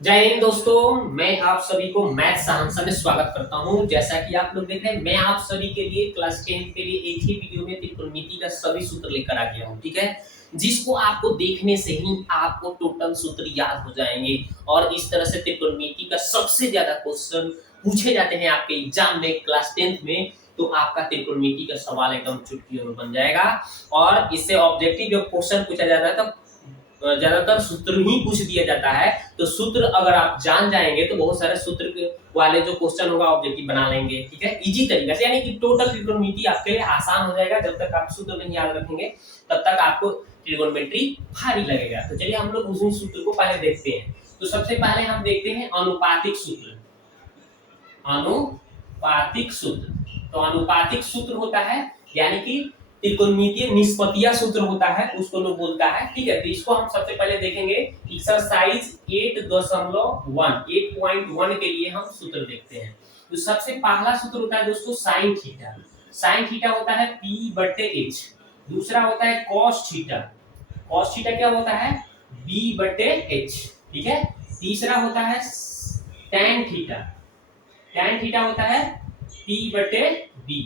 जय हिंद दोस्तों, मैं आप सभी को मैथ सहांसा में स्वागत करता हूं। जैसा कि आप लोग देख रहे हैं, मैं आप सभी के लिए क्लास 10 के लिए एक ही वीडियो में त्रिकोणमिति का सभी सूत्र लेकर आ गया हूं, ठीक है। जिसको आपको देखने से ही आपको टोटल सूत्र याद हो जाएंगे और इस तरह से त्रिकोणमिति का सबसे ज्यादा क्वेश्चन पूछे जाते हैं आपके एग्जाम में क्लास 10th में। तो आपका त्रिकोणमिति का सवाल एकदम चुटकियों में बन जाएगा और इससे ऑब्जेक्टिव जब क्वेश्चन पूछा जाता है तो ज्यादातर सूत्र ही पूछ दिया जाता है। तो सूत्र अगर आप जान जाएंगे तो बहुत सारे सूत्र वाले जो क्वेश्चन होगा ऑब्जेक्टिव बना लेंगे, ठीक है, इजी तरीके से। यानी कि टोटल त्रिकोणमिति आपके लिए आसान हो जाएगा। जब तक आप सूत्र नहीं याद रखेंगे तब तक आपको त्रिकोणमिति भारी लगेगा। तो चलिए हम लोग उसी सूत्र को पहले देखते हैं। तो सबसे पहले हम देखते हैं अनुपातिक सूत्र। अनुपातिक सूत्र, तो अनुपातिक सूत्र होता है यानी कि त्रिकोणमितीय निष्पत्तियां सूत्र होता है, उसको लोग बोलता है, ठीक है। तो इसको हम सबसे पहले देखेंगे। एक्सरसाइज 8.1 के लिए हम सूत्र देखते हैं। तो सबसे पहला सूत्र होता है दोस्तों साइन थीटा। साइन थीटा होता है P/H। दूसरा होता है कॉस थीटा। कॉस थीटा क्या होता है B/H, ठीक है। तीसरा होता है टैन थीटा। टैन थीटा होता है P/B।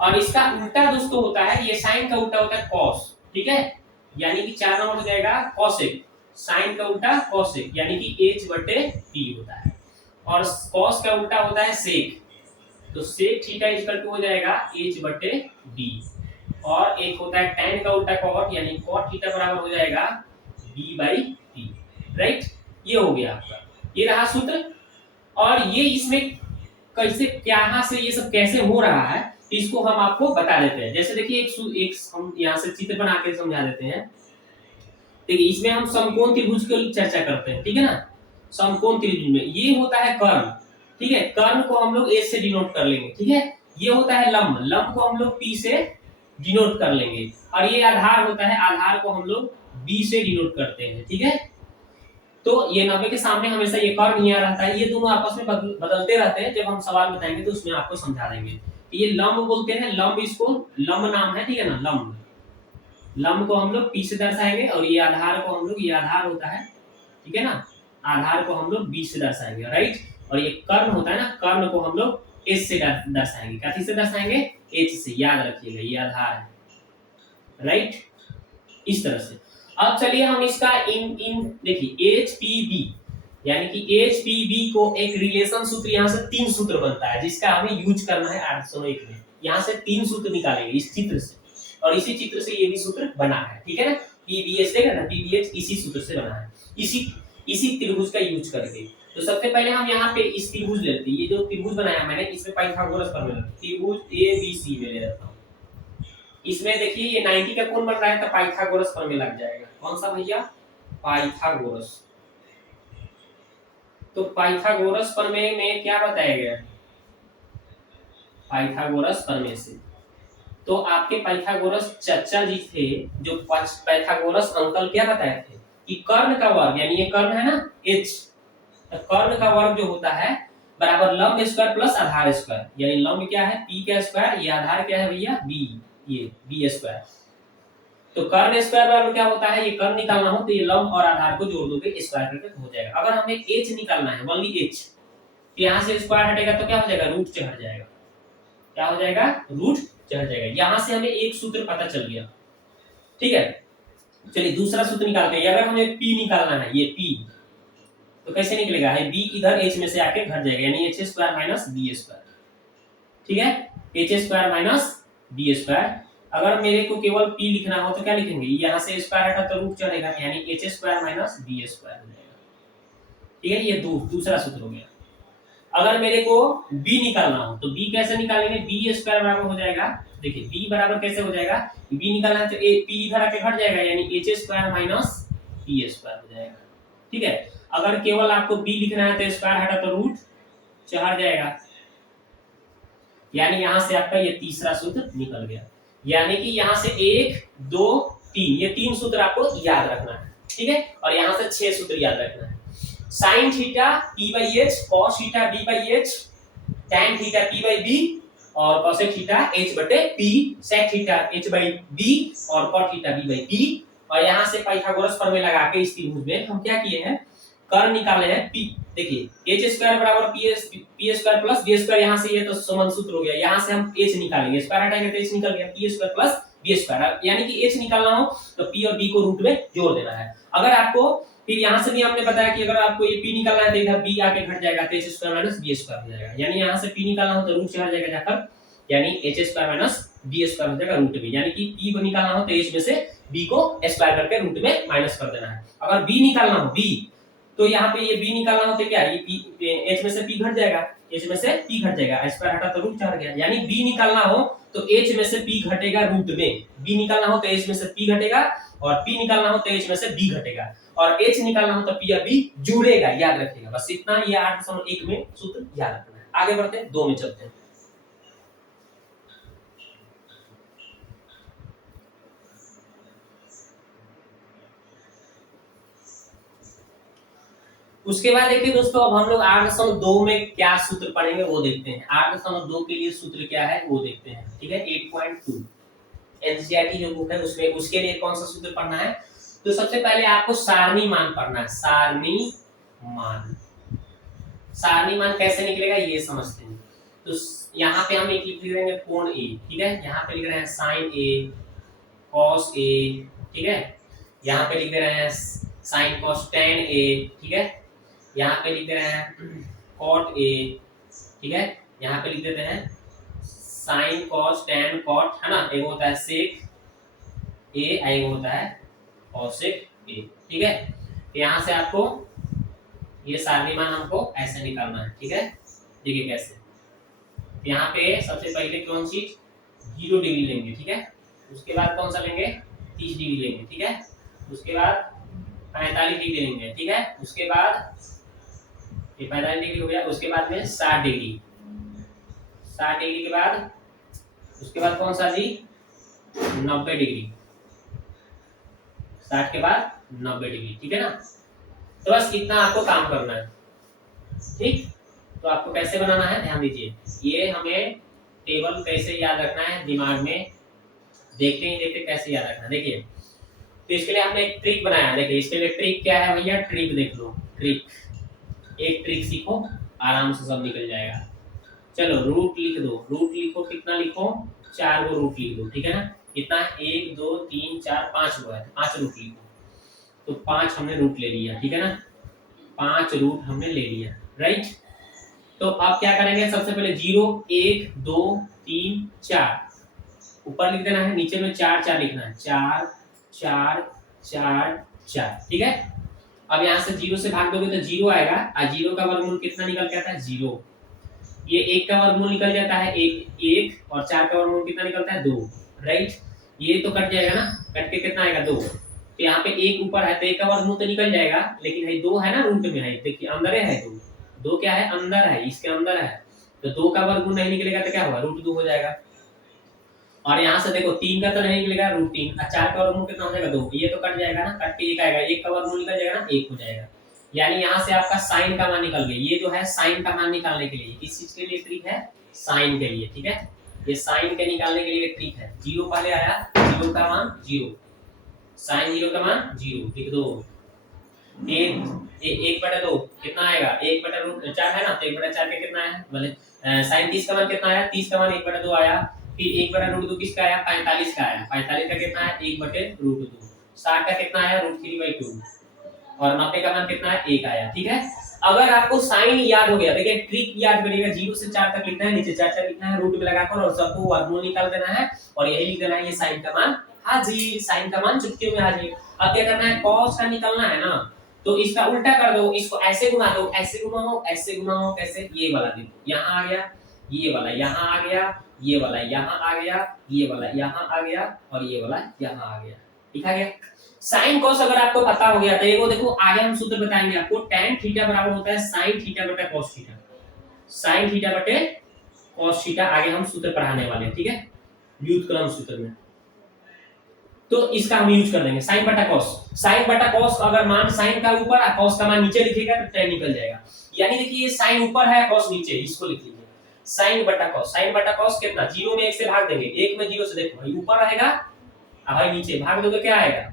और इसका उल्टा दोस्तों होता है, ये साइन का उल्टा होता है कॉस, ठीक है। यानी कि 4 नंबर हो जाएगा कॉसेक। साइन का उल्टा कॉसेक यानी कि H/P होता है। और कॉस का उल्टा होता है सेक। तो सेक थीटा इक्वल टू हो जाएगा H/D। और एक होता है tan का उल्टा कॉट यानी कॉट थीटा बराबर हो जाएगा B/P, राइट। ये हो गया आपका, ये रहा सूत्र। और ये इसमें कैसे क्या से ये सब कैसे हो रहा है इसको हम आपको बता देते हैं। जैसे देखिए एक हम यहाँ से चित्र बना के समझा देते हैं। देखिए इसमें हम समकोण त्रिभुज की चर्चा करते हैं, ठीक है ना। समकोण त्रिभुज में ये होता है कर्ण, ठीक है। कर्ण को हम लोग एस से डिनोट कर लेंगे, ठीक है। ये होता है लंब, लंब को हम लोग पी से डिनोट कर लेंगे। और ये आधार होता है, आधार को हम लोग बी से डिनोट करते हैं, ठीक है। तो ये 90 के सामने हमेशा ये कर्ण यहाँ रहता है। ये दोनों आपस में बदलते रहते हैं। जब हम सवाल बताएंगे तो उसमें आपको समझा देंगे। ये लंब बोलते हैं, लंब इसको लंब नाम है, ठीक है ना। लंब, लंब को हम लोग पी से दर्शाएंगे और ये आधार को हम लोग, ये आधार होता है, ठीक है ना। आधार को हम लोग बी से दर्शाएंगे, राइट। और ये कर्ण होता है ना, कर्ण को हम लोग एच से दर्शाएंगे। किस से दर्शाएंगे? एच से, याद रखिएगा ये आधार है, राइट। इस तरह से। अब चलिए हम इसका इन इन देखिए HPB यानी कि HPB को एक रिलेशन सूत्र, यहाँ से 3 सूत्र बनता है जिसका हमें यूज करना है 801 में। यहाँ से 3 सूत्र निकालेंगे इस चित्र से, और इसी चित्र से ये भी सूत्र बना है, ठीक है ना। PBH देगा ना, PBH इसी सूत्र से बना है, इसी त्रिभुज का यूज करके। तो सबसे पहले हम यहाँ पे इस त्रिभुज लेते हैं। ये जो त्रिभुज बनाया मैंने इसमें पाइथागोरस प्रमेय, त्रिभुज ABC में ले लेता हूँ। इसमें देखिए ये 90 का कोण बन रहा है तो पाइथागोरस प्रमेय लग जाएगा। कौन सा भैया? पाइथागोरस। तो पाइथागोरस प्रमेय में क्या बताया गया? पाइथागोरस प्रमेय से तो आपके पाइथागोरस चचा जी थे जो पाइथागोरस अंकल क्या बताए थे कि कर्ण का वर्ग, यानी ये कर्ण है ना H, तो कर्ण का वर्ग जो होता है बराबर लंब स्क्वायर प्लस आधार स्क्वायर। यानी लंब क्या है P का स्क्वायर, ये आधार क्या है भैया B, ये B स्क्वायर। तो कर्ण स्क्वायर बराबर क्या होता है, ये कर्ण निकालना हो तो ये लंब और आधार को जोड़ दोगे, स्क्वायर करके हो जाएगा। अगर हमें h निकालना है, ओनली h, तो यहाँ से स्क्वायर हटेगा तो क्या हो जाएगा, रूट से हट जाएगा। क्या हो जाएगा? रूट से हट जाएगा। यहाँ से हमें एक सूत्र पता चल गया, ठीक है। चलिए दूसरा सूत्र निकालते हैं। अगर हमें p निकालना है, ये p, तो कैसे निकलेगा, है b इधर h में से आके घट जाएगा, यानी h square minus b square, ठीक है। h square minus b square. अगर मेरे को केवल p लिखना हो तो क्या लिखेंगे, यहाँ से स्क्वायर हटा तो रूट चढ़ेगा, यानी h square minus b square हो जाएगा, ठीक है। ये दूसरा सूत्र हो गया। अगर मेरे को b निकालना हो तो b कैसे निकालेंगे, b स्क्वायर बराबर हो जाएगा, देखिए b बराबर कैसे हो जाएगा, b निकालना है तो p इधर आके घट जाएगा, यानी h square minus p square हो जाएगा, ठीक है। अगर केवल आपको b लिखना है तो स्क्वायर हटा तो रूट चढ़ जाएगा, यानी यहां से आपका ये तीसरा सूत्र निकल गया। यानी कि यहाँ से 1 2 3, ये 3 सूत्र आपको याद रखना है, ठीक है। और यहाँ से 6 सूत्र याद रखना है। Sine theta P/H, cos theta B/H, tan theta P/B और cosec theta H/P, sec theta H/B और कॉट थीटा B/P। और यहाँ से पाइथागोरस प्रमेय लगा के इस त्रिभुज में हम क्या किए हैं, कर निकाले हैं पी, देखिए एच स्क्वायर बराबर P square plus B square, यहाँ से ये तो समान सूत्र हो गया, यहाँ से हम एच निकालेंगे, स्क्वायर हटाएंगे तो एच निकल गया, P square plus B square, यानी कि एच निकालना हो तो पी और बी को रूट में जोड़ देना है। अगर आपको फिर यहाँ से भी हमने बताया कि अगर आपको ये पी निकालना है तो इधर बी आके घट जाएगा तो H square minus B square हो जाएगा, यानी यहाँ से पी निकालना हो तो रूट से हट जाएगा जाकर, यानी H square minus B square हो जाएगा रूट में, यानी कि पी को निकालना हो तो एच में से बी को स्क्वायर करके रूट में माइनस कर देना है। अगर बी निकालना हो बी, तो यहाँ पे ये बी निकालना हो तो क्या ये पी एच में से पी घट जाएगा, एच में से पी घट जाएगा, स्क्वायर हटा तो रूट चार गया, यानी बी निकालना हो तो एच में से पी घटेगा रूट में, बी निकालना हो तो एच में से पी घटेगा और पी निकालना हो तो एच में से बी घटेगा, और एच निकालना हो तो पी और बी जुड़ेगा, याद रखिएगा बस इतना, ये 8.1 में सूत्र याद रखना है। आगे बढ़ते हैं, 2 में चलते हैं। उसके बाद देखिए दोस्तों, अब हम लोग 8.2 में क्या सूत्र पढ़ेंगे वो देखते हैं। 8.2 के लिए सूत्र क्या है वो देखते हैं, ठीक है। 8.2 एनसीईआरटी जो बुक है उसमें उसके लिए कौन सा सूत्र पढ़ना है, तो सबसे पहले आपको सारणी मान पढ़ना है। सारणी मान, सारणी मान कैसे निकलेगा ये समझते हैं। तो यहाँ पे हम एक लिख देंगे कोण ए, ठीक है, यहाँ पे लिख रहे हैं साइन ए कॉस ए, ठीक है, यहाँ पे लिख दे रहे हैं साइन कॉस टेन ए, ठीक है, यहाँ पे लिख दे रहे हैं कॉट ए, ठीक है, यहाँ पे लिख देते हैं साइन कॉस टेन कॉट, है ना, एक होता है सेक ए, एक होता है कॉसेक ए, ठीक है। यहाँ से आपको ये सारणी मान हमको ऐसे निकालना है, ठीक है। देखिए कैसे, यहाँ पे सबसे पहले कौन सी 0 डिग्री लेंगे, ठीक है, उसके बाद कौन सा लेंगे 30 डिग्री लेंगे, ठीक है, उसके बाद 45 डिग्री लेंगे, ठीक है, उसके बाद ये 45 डिग्री हो गया, उसके बाद में 60 डिग्री, 60 डिग्री के बाद उसके बाद कौन सा जी 90 डिग्री, 60 के बाद 90 डिग्री, ठीक है ना। तो बस इतना आपको काम करना है, ठीक। तो आपको कैसे बनाना है ध्यान दीजिए, ये हमें टेबल कैसे याद रखना है दिमाग में, देखते ही देखते कैसे याद रखना है। देखिए तो इसके लिए हमने एक ट्रिक बनाया है, देखिए इसके लिए ट्रिक क्या है भैया, ट्रिक देख लो, ट्रिक, एक ट्रिक सीखो आराम से सब निकल जाएगा। चलो रूट लिख दो, रूट लिखो, कितना लिखो 4 को रूट लिख दो, ठीक है ना, कितना 1 2 3 4 5 हुआ है, 5 रूट लिखो, तो 5 हमने रूट ले लिया, ठीक है ना, 5 रूट हमने ले लिया, राइट। तो अब क्या करेंगे, सबसे पहले 0 1 2 3 4 ऊपर लिख देना है, नीचे में 4 4 लिखना है, 4 4 4 4, ठीक है। अब यहाँ से 0 से भाग दोगे तो 0 आएगा, और 0 का वर्गमूल कितना निकल के आता है 0, ये 1 का वर्गमूल निकल जाता है 1 और 4 का वर्गमूल कितना निकलता है 2, राइट। ये तो कट जाएगा ना, कट के कितना आएगा 2, तो यहाँ पे 1 ऊपर है तो 1 का वर्गमूल तो निकल जाएगा, लेकिन है 2 है ना रूट में है, देखिए अंदर है 2 क्या है अंदर है, इसके अंदर है, तो 2 का वर्गमूल नहीं निकलेगा तो क्या होगा √2 हो जाएगा। और यहाँ से देखो 3 का तो नहीं निकलेगा √3, 4 का वर्गमूल कितना हो जाएगा 2, ये तो कट जाएगा ना, कट के 1 आएगा, 1 का वर्गमूल निकल जाएगा ना 1 हो जाएगा, यानी यहाँ से आपका साइन का मान निकल गया। ये जो है साइन का मान निकालने के लिए, किस चीज के लिए ट्रिक है, साइन के लिए, ठीक है, ये साइन के निकालने के लिए ट्रिक है। 0 पहले आया, 0 का मान 0, साइन 0 का मान 0 लिख दो, 1/2 कितना आएगा 1/4 है ना, तो 1/4 के कितना है बोले, साइन 30 का मान कितना आया, 30 का मान 1/2 आया, फिर 1/√2 किसका आया 45 का आया, 45 का कितना है 1/√2, 60 का कितना आया √3/2, और 90 का मान कितना है 1 आया, ठीक है। अगर आपको साइन याद हो गया, देखिए ट्रिक याद करिएगा, 0 से 4 तक लिखना है, नीचे 4 4 लिखना है, रूट में लगाकर और सबको वर्गमूल निकाल देना है, और यही लिख देना है ये साइन का मान हाजिर, साइन का मान चुटकियों में हाजिर। अब क्या करना है, कॉस का निकालना है ना, तो इसका उल्टा कर दो, इसको ऐसे घुमा दो, ऐसे घुमाओ, ऐसे घुमाओ, कैसे, ये वाला देखो, यहाँ आ गया, ये वाला यहाँ आ गया, ये वाला यहाँ आ गया, ये वाला यहाँ आ गया, और ये वाला यहाँ आ गया, ठीक है। साइन कॉस अगर आपको पता हो गया तो ये वो देखो, आगे हम सूत्र बताएंगे आपको, tan थीटा बराबर होता है sin थीटा बटा cos थीटा, sin थीटा बटे cos थीटा, आगे हम सूत्र पढ़ाने वाले हैं, ठीक है, व्युत्क्रम सूत्र में। तो इसका हम यूज कर देंगे sin बटा cos, sin बटा cos, अगर मान sin का ऊपर और cos का मान नीचे लिखेगा तो tan निकल जाएगा, यानी देखिए ये sin ऊपर है cos नीचे, इसको लिख लीजिए sin बटा cos, sin बटा cos कितना, 0 में 1 से भाग देंगे, 1 में 0 से देखो भाई ऊपर रहेगा और भाई नीचे भाग दोगे क्या आएगा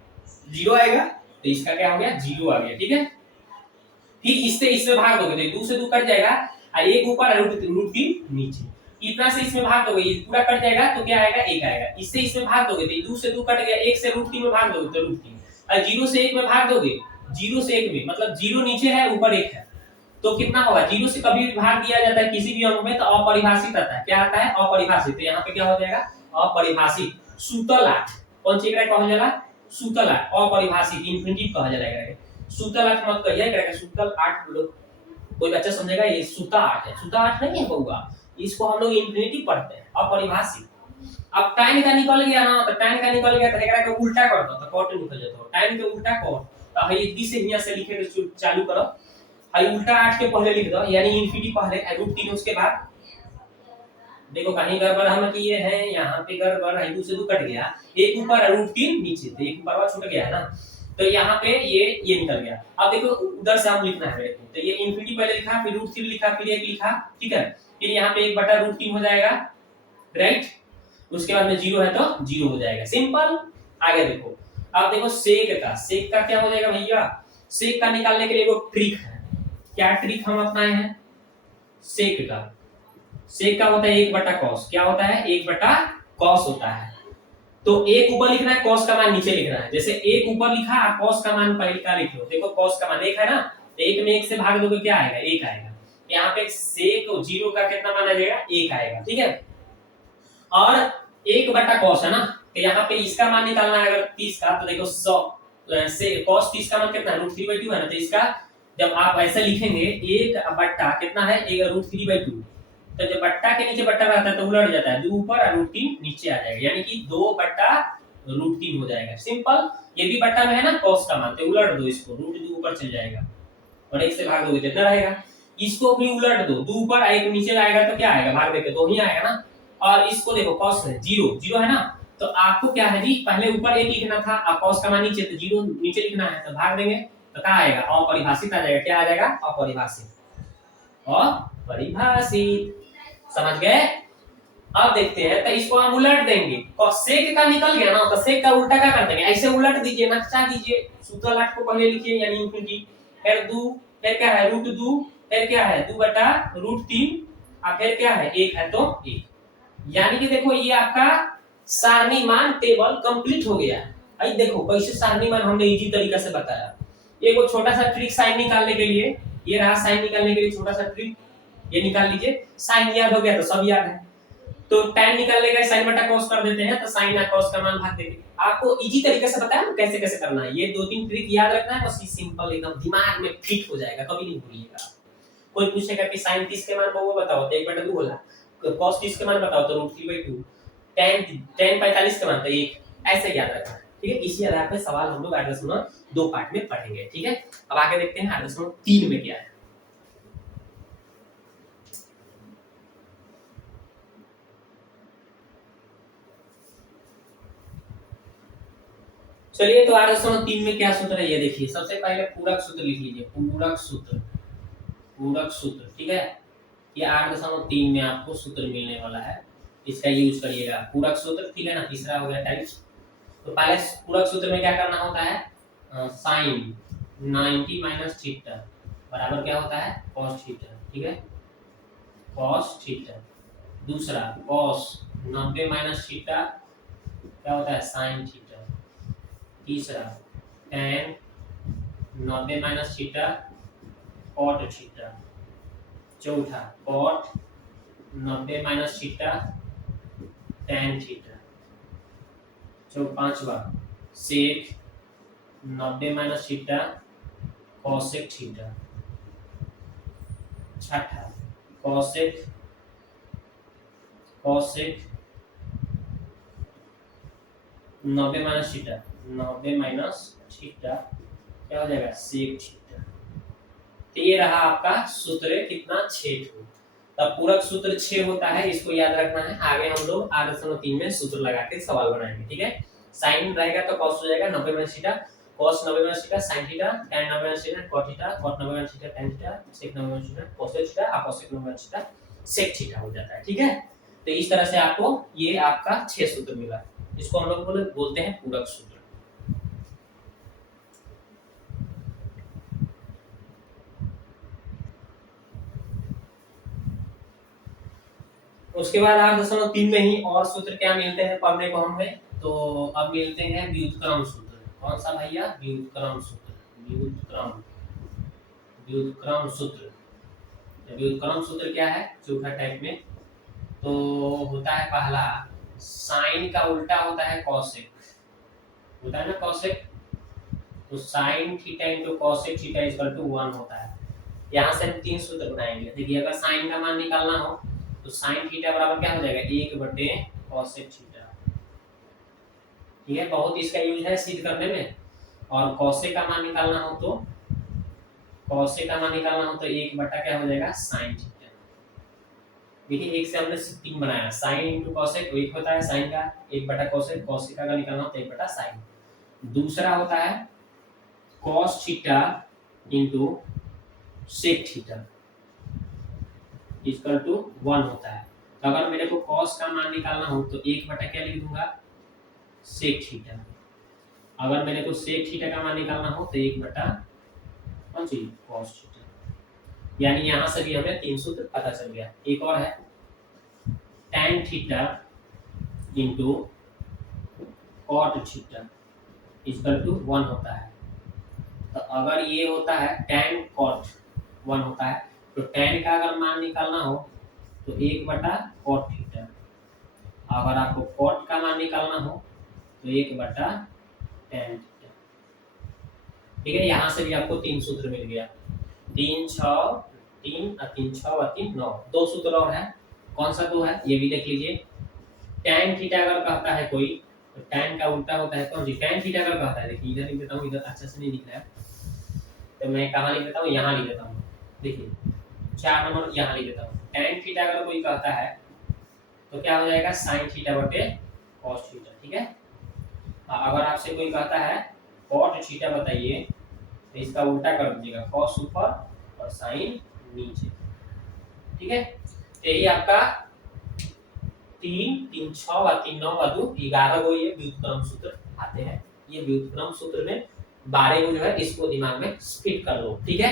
0 आएगा, तो इसका क्या हो गया 0 आ गया, ठीक है। फिर इससे इसमें भाग दोगे तो 2 से 2 कट जाएगा और एक ऊपर और √3 नीचे। इतना से इसमें भाग दोगे ये पूरा कट जाएगा तो क्या आएगा 1 आएगा। इससे इसमें भाग दोगे तो 2 से 2 कट गया, 1 से √3 में भाग दोगे तो √3 और 0 से 1 में भाग दोगे 0 से 1 में, मतलब 0 नीचे है ऊपर 1 है तो कितना होगा। 0 से कभी भी भाग दिया जाता है किसी भी अंक में तो अपरिभाषित आता है। क्या आता है? अपरिभाषित। तो यहाँ पे क्या हो जाएगा? अपरिभाषित। सूतल 8 कौन सी एकरा कहा जाला? सूतल 8 अपरिभाषित इंफिनिटिव कहा जाएगा। सूतल 8 मत कहिए एकरा, सूतल 8 लोग कोई बच्चा समझेगा ये सूता 8 है। सूता 8 नहीं है बउआ, इसको हम लोग इंफिनिटिव पढ़ते हैं अपरिभाषित। अब टाइम का निकल गया ना तो टाइम का निकल गया तो एकरा के उल्टा कर दो तो कॉट निकल जाता है। टाइम के उल्टा कॉट तो है ये से यहाँ से लिखे के चालू करो। है उल्टा 8 के पहले लिख दो यानी इंफिनिटी पहले √3 उसके बाद। देखो कहीं गड़बड़ हम किए हैं, यहाँ पे गड़बड़ है, 2 से 2 कट गया, एक ऊपर √3 नीचे तो एक ऊपर छूट गया है ना तो यहाँ पे ये निकल गया। अब देखो उधर से हम लिखना है मेरे को तो ये इंफिनिटी पहले लिखा फिर √3 लिखा फिर 1 लिखा, ठीक है। फिर यहाँ पे 1/√3 हो जाएगा, राइट। उसके बाद में 0 है तो 0 हो जाएगा, सिंपल। आगे देखो, अब देखो सेक का क्या हो जाएगा भैया? सेक का निकालने के लिए वो ट्रिक है। क्या ट्रिक हम अपनाए हैं? सेक का होता है 1/cos। क्या होता है? 1/cos होता है। तो 1 ऊपर लिखना है, cos का मान नीचे लिखना है। जैसे 1 ऊपर लिखा और cos का मान पहले का लिख लो। देखो cos का मान 1 है ना, तो 1 में 1 से भाग दोगे क्या आएगा? 1 आएगा। यहाँ पे sec 0 का कितना मान आ जाएगा? 1 आएगा, ठीक है। और 1/cos है ना, तो यहाँ पे इसका मान निकालना है अगर 30 का तो देखो 100 से cos 30 का मान कितना है? √3/2 है ना, तो इसका जब आप ऐसे लिखेंगे 1 बट्टा कितना है? √3/2 तो जब बट्टा के नीचे बट्टा रहता है तो उलट जाता है, 2 ऊपर और √3 नीचे आ जाएगा यानी कि 2/√3 हो जाएगा, सिंपल। ये भी बट्टा में है ना cos का मान, तो उलट दो इसको, √2 ऊपर चल जाएगा और 1 से भाग दोगे कितना रहेगा। इसको भी उलट दो, 2 ऊपर 1 नीचे आएगा तो क्या आएगा? भाग देके 2 ही आएगा ना। और इसको देखो cos है 0 है ना, तो आपको क्या है जी पहले ऊपर 1 लिखना था, अब cos का मान नीचे तो 0 नीचे लिखना है, तो भाग देंगे तो क्या आएगा? अपरिभाषित आ जाएगा। क्या आ जाएगा? अपरिभाषित। अपरिभाषित, समझ गए? अब देखते हैं तो इसको हम उलट देंगे। सेक का निकल गया ना तो सेक का उल्टा क्या कर देंगे? ऐसे उलट दीजिए, नक्शा दीजिए। सूत्र 8 को पहले लिखिए यानी इंफिनिटी, फिर 2, फिर क्या है? √2, फिर क्या है? 2/√3 और फिर क्या है? 1 है तो 1। यानी कि देखो ये आपका सारणी मान टेबल कंप्लीट हो गया। आई देखो कैसे सारणी मान हमने इजी तरीका से बताया। एक वो छोटा सा ट्रिक साइन निकालने के लिए, ये रहा साइन निकालने के लिए छोटा सा ट्रिक, ये निकाल लीजिए। साइन याद हो गया तो सब याद है। तो tan निकालने का sin बटा cos कर देते हैं तो sin और cos का मान भाग देंगे। आपको इजी तरीके से बताया ना कैसे कैसे करना है। ये 2-3 ट्रिक याद रखना है, बस ये सिंपल एकदम दिमाग में फिट हो जाएगा, कभी नहीं भूलिएगा। कोई पूछेगा कि sin 30 के मान को बताओ तो 1/2 होला, cos 30 के मान बताओ तो √3/2, tan 45 के मान तो 1, ऐसे याद रखना है, ठीक है। इसी आधार पे सवाल हम लोग 8.2 पार्ट में पढ़ेंगे, ठीक है। अब आगे देखते हैं 8.3 में क्या है। चलिए तो 8.3 में क्या सूत्र है ये देखिए। सबसे पहले पूरक सूत्र लिख लीजिए, पूरक सूत्र, ठीक है। ये 8.3 में आपको सूत्र मिलने वाला है, इसका यूज करिएगा। पूरक सूत्र, ठीक है ना, तीसरा हो गया टाइप। तो पहले पूरक सूत्र में क्या करना होता है? sin 90 माइनस थीटा बराबर क्या होता है? cos थीटा, ठीक है, cos थीटा। दूसरा cos 90 माइनस थीटा क्या होता है? sin theta. तीसरा tan 90 minus theta cot theta. चौथा cot 90 minus theta tan theta. पांचवा sec 90 minus theta cosec theta. छठा cosec 90 minus theta, 90 minus theta क्या हो जाएगा? sec theta. तो ये रहा आपका सूत्र कितना? 6 ठो। तब पूरक सूत्र 6 होता है, इसको याद रखना है। आगे हम लोग 8.3 में सूत्र लगा के सवाल बनाएंगे, ठीक है। साइन रहेगा तो cos हो जाएगा 90 minus theta, cos 90 minus theta sin theta, tan 90 minus theta cot theta, cot 90 minus theta tan theta, sec 90 minus theta cosec theta, cosec 90 minus theta sec theta हो जाता है, ठीक है। तो इस तरह से आपको ये आपका 6 सूत्र मिला, इसको हम लोग बोलते हैं पूरक सूत्र। उसके बाद 8.3 में ही और सूत्र क्या मिलते हैं पढ़ने को हमें, तो अब मिलते हैं व्युत्क्रम सूत्र। कौन सा भैया? व्युत्क्रम सूत्र। व्युत्क्रम सूत्र। व्युत्क्रम सूत्र क्या है चौथा टाइप में? तो होता है पहला, साइन का उल्टा होता है कॉसेक, होता है ना कॉसेक, तो sine theta into cosec theta equal to 1 होता है। यहाँ से हम 3 सूत्र बनाएंगे। देखिए अगर साइन का मान निकालना हो तो साइन थीटा बराबर क्या हो जाएगा? 1 कॉसेक थीटा। ठीक है, बहुत इसका यूज है सिद्ध करने में। और कॉसेक का मान निकालना हो तो 1 क्या हो जाएगा? Sine theta. देखिए एक से हमने 3 बनाया, साइन इंटू कॉसेक 1 होता है साइन का, 1/कॉसेक, कॉसेक का अगर निकालना हो तो 1/साइन। दूसरा होता है cos theta into sec theta equal to 1 होता है। तो अगर मेरे को कॉस का मान निकालना हो तो 1 क्या लिख दूंगा? Sec theta. अगर मेरे को सेक थीटा का मान निकालना हो तो 1/कौन सी? Cos theta. यानी यहाँ से भी हमें 3 सूत्र पता चल गया। एक और है tan theta into cot theta equal to 1 होता है। तो अगर ये होता है tan cot 1 होता है, तो tan का अगर मान निकालना हो तो 1/cot थीटा। अगर आपको cot का मान निकालना हो तो 1/tan थीटा। ठीक है, यहाँ से भी आपको 3 सूत्र मिल गया। 3 6 3 और 3 6 और 3 9, 2 सूत्र और है। कौन सा 2 है ये भी देख लीजिए। tan थीटा अगर कहता है कोई तो tan का उल्टा होता है कौन सी? tan थीटा अगर कहता है, देखिए इधर लिख देता हूँ, इधर अच्छा से नहीं लिख रहा है तो मैं कहाँ लिख देता हूँ? यहाँ लिख देता हूँ। देखिए 4 नंबर यहाँ लिख देता हूँ। tan थीटा अगर कोई कहता है तो क्या हो जाएगा? sin थीटा बटे cos थीटा। ठीक है, अगर आपसे कोई कहता है cot थीटा बताइए तो इसका उल्टा कर दीजिएगा, cos ऊपर और sin नीचे। ठीक है, यही आपका 3 3 6 और 3 9 और 2 11 को ये व्युत्क्रम सूत्र आते हैं। ये व्युत्क्रम सूत्र में 12 को जो है इसको दिमाग में फिट कर लो। ठीक है,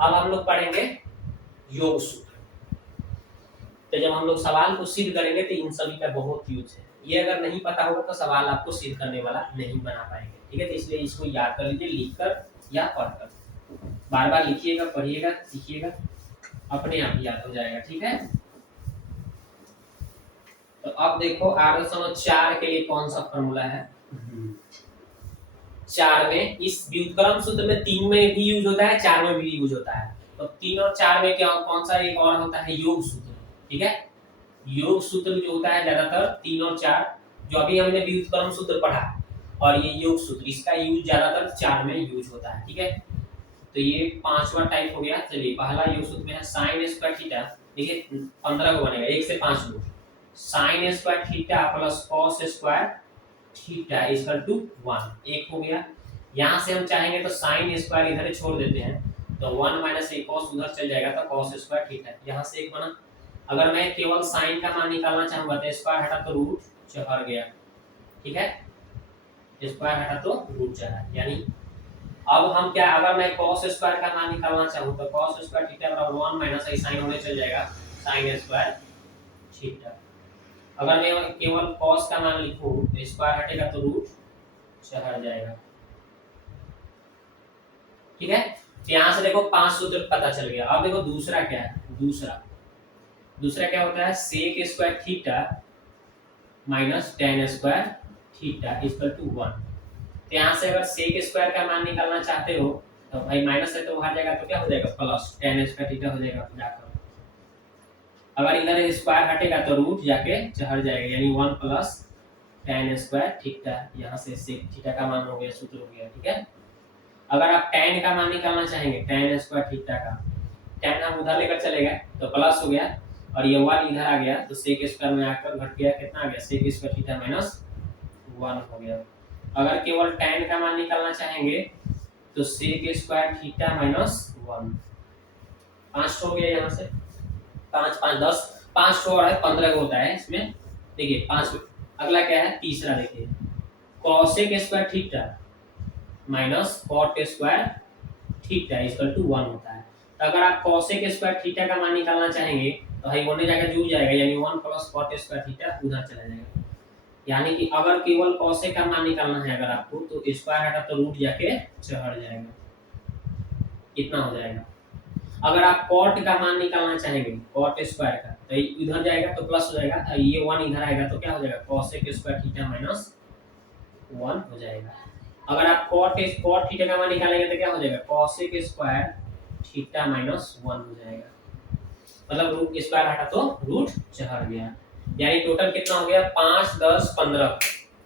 अब हम लोग पढ़ेंगे योग सूत्र। तो जब हम लोग सवाल को सिद्ध करेंगे तो इन सभी का बहुत यूज है। ये अगर नहीं पता होगा तो सवाल आपको सिद्ध करने वाला नहीं बना पाएंगे। ठीक है, तो इसलिए इसको याद कर लीजिए, लिखकर या पढ़कर। बार बार लिखिएगा, पढ़िएगा, सीखिएगा, अपने आप याद हो जाएगा। ठीक है, तो अब देखो 8.4 के लिए कौन सा फॉर्मूला है? 4 में इस व्युत्क्रम सूत्र में 3 में भी यूज होता है, 4 में भी यूज होता है। तो 3 और 4 में क्या कौन सा एक और होता है? योग सूत्र। ठीक है, योग सूत्र जो होता है ज्यादातर 3 और 4, जो अभी हमने व्युत्क्रम सूत्र पढ़ा और ये योग सूत्र, इसका यूज ज्यादातर 4 में यूज होता है। ठीक है, तो ये 5वां टाइप हो गया। चलिए पहला योग सूत्र में है sin स्क्वायर थीटा। देखिए 15 को बनेगा, 1 से 5 लोग sin square theta plus cos square theta equal to 1। एक हो गया। यहाँ से हम चाहेंगे तो sin स्क्वायर इधर छोड़ देते हैं तो 1 माइनस एक cos उधर चल जाएगा तो cos स्क्वायर थीटा। यहाँ से एक बना। अगर मैं केवल sin का मान निकालना चाहूंगा तो स्क्वायर हटा तो रूट चढ़ गया। ठीक है, स्क्वायर हटा तो रूट चढ़ा। यानी अब हम क्या, अगर मैं cos स्क्वायर का मान निकालना चाहूँ तो cos स्क्वायर थीटा बराबर 1 माइनस sin होने चल जाएगा sin स्क्वायर थीटा। अगर मैं केवल cos का मान लिखूं तो स्क्वायर हटेगा तो रूट चढ़ जाएगा। ठीक है, तो यहाँ से देखो 5 सूत्र पता चल गया। अब देखो दूसरा क्या है? दूसरा क्या होता है? sec square theta minus tan square theta equal to 1। तो यहाँ से अगर sec स्क्वायर का मान निकालना चाहते हो तो भाई माइनस है तो बाहर जाएगा तो क्या हो जाएगा? प्लस tan स्क्वायर थीटा हो जाएगा जाकर। अगर इधर स्क्वायर हटेगा तो रूट जाके चढ़ जाएगा, यानी 1 प्लस tan स्क्वायर थीटा। यहाँ से sec थीटा का मान हो गया, सूत्र हो गया। ठीक है, अगर आप tan का मान निकालना चाहेंगे tan स्क्वायर थीटा का, tan हम उधर लेकर चले गए तो प्लस हो गया और ये 1 इधर आ गया तो sec स्क्वायर में आकर घट गया, कितना आ गया? sec स्क्वायर थीटा माइनस 1 हो गया। अगर केवल tan का मान निकालना चाहेंगे तो sec स्क्वायर थीटा माइनस 1। 5 हो गया। यहाँ से 5 5 10, 5 और है 15 होता है इसमें। देखिए 5। अगला क्या है? तीसरा देखिए cosec square theta minus cot square theta equal to 1 होता है। तो अगर आप cosec स्क्वायर थीटा का मान निकालना चाहेंगे तो हाई वन जाकर जुड़ जाएगा, यानी 1 प्लस कॉट स्क्वायर थीटा उधर चला जाएगा। यानी कि अगर केवल कॉसे का मान निकालना है अगर आपको, तो स्क्वायर हटा तो रूट जाके चढ़ जाएगा, इतना हो जाएगा। अगर आप कॉट का मान निकालना चाहेंगे, कॉट स्क्वायर का, तो इधर जाएगा तो प्लस हो जाएगा, ये 1 इधर आएगा तो क्या हो जाएगा, कॉसेक स्क्वायर थीटा माइनस 1 हो जाएगा। अगर आप कॉट थीटा का मान निकालेंगे तो क्या हो जाएगा, कॉसेक स्क्वायर थीटा माइनस 1 हो जाएगा। मतलब रूट स्क्वायर हटा तो रूट चढ़ गया। यानी टोटल कितना हो गया, 5 10 15,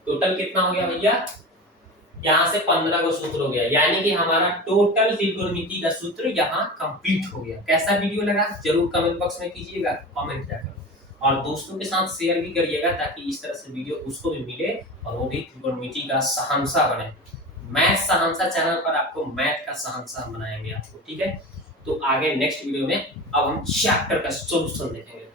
टोटल कितना हो गया भैया, यहाँ से 15 को सूत्र हो गया। यानी कि हमारा टोटल त्रिकोणमिति का सूत्र यहाँ कंप्लीट हो गया। कैसा वीडियो लगा जरूर कमेंट बॉक्स में कीजिएगा, कमेंट जाकर, और दोस्तों के साथ शेयर भी करिएगा ताकि इस तरह से वीडियो उसको भी मिले और वो भी त्रिकोणमिति का शहंशाह बने। मैथ शहंशाह चैनल पर आपको मैथ का शहंशाह बनाएंगे आपको, ठीक है। तो आगे नेक्स्ट वीडियो में अब हम चैप्टर का सोल्यूशन देखेंगे।